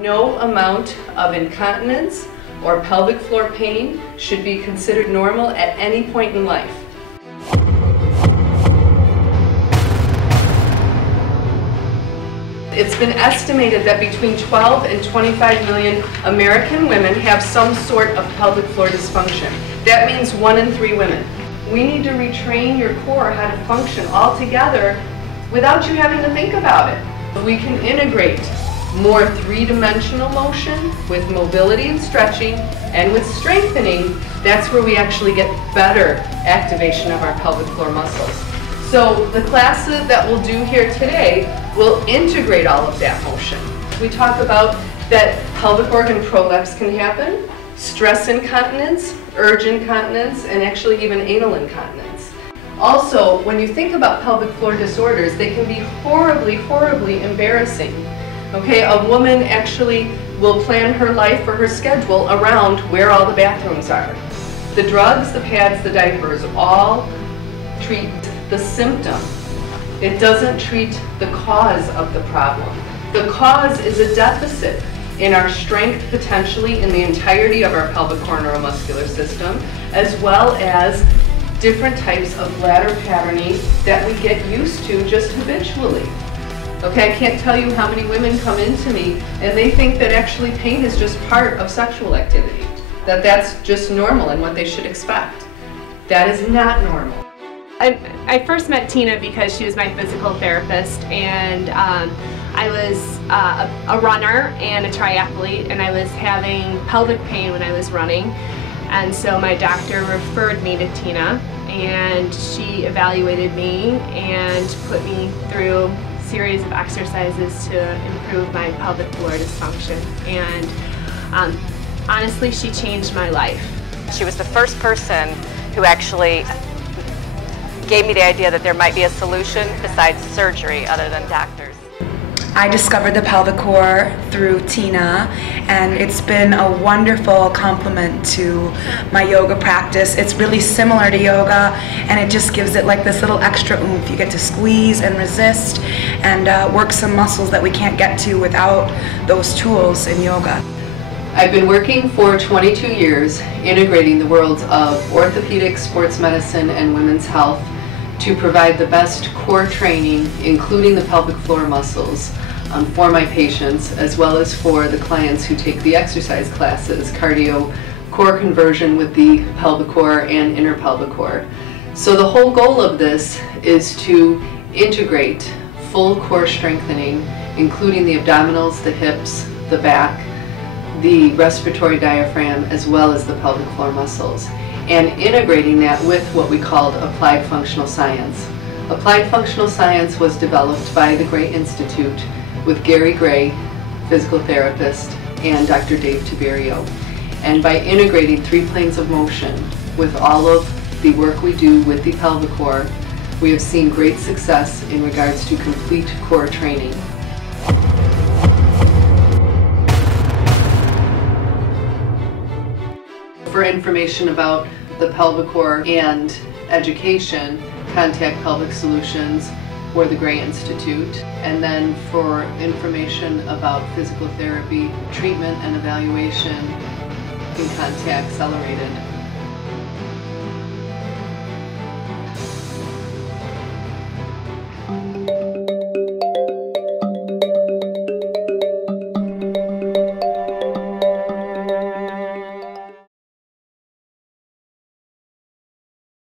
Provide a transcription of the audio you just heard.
No amount of incontinence or pelvic floor pain should be considered normal at any point in life. It's been estimated that between 12 and 25 million American women have some sort of pelvic floor dysfunction. That means 1 in 3 women. We need to retrain your core how to function all together without you having to think about it. We can integrate more three-dimensional motion with mobility and stretching, and with strengthening, that's where we actually get better activation of our pelvic floor muscles. So the classes that we'll do here today will integrate all of that motion. We talk about that pelvic organ prolapse can happen, stress incontinence, urge incontinence, and actually even anal incontinence. Also, when you think about pelvic floor disorders, they can be horribly, horribly embarrassing. Okay, a woman actually will plan her life or her schedule around where all the bathrooms are. The drugs, the pads, the diapers all treat the symptom. It doesn't treat the cause of the problem. The cause is a deficit in our strength potentially in the entirety of our pelvic core neuromuscular system, as well as different types of bladder patterning that we get used to just habitually. Okay, I can't tell you how many women come into me and they think that actually pain is just part of sexual activity, that that's just normal and what they should expect. That is not normal. I first met Tina because she was my physical therapist, and I was a runner and a triathlete, and I was having pelvic pain when I was running, and so my doctor referred me to Tina, and she evaluated me and put me through a series of exercises to improve my pelvic floor dysfunction, and honestly, she changed my life. She was the first person who actually gave me the idea that there might be a solution besides surgery other than doctors. I discovered the pelvic core through Tina, and it's been a wonderful complement to my yoga practice. It's really similar to yoga, and it just gives it like this little extra oomph. You get to squeeze and resist and work some muscles that we can't get to without those tools in yoga. I've been working for 22 years integrating the worlds of orthopedics, sports medicine, and women's health to provide the best core training, including the pelvic floor muscles, for my patients, as well as for the clients who take the exercise classes, cardio, core conversion with the pelvic core and inner pelvic core. So the whole goal of this is to integrate full core strengthening, including the abdominals, the hips, the back, the respiratory diaphragm, as well as the pelvic floor muscles, and integrating that with what we called applied functional science. Applied functional science was developed by the Gray Institute with Gary Gray, physical therapist, and Dr. Dave Tiberio. And by integrating 3 planes of motion with all of the work we do with the pelvic core, we have seen great success in regards to complete core training. For information about the pelvic core and education, contact PELVIC Solutions or the Gray Institute. And then for information about physical therapy, treatment, and evaluation, you can contact Accelerated.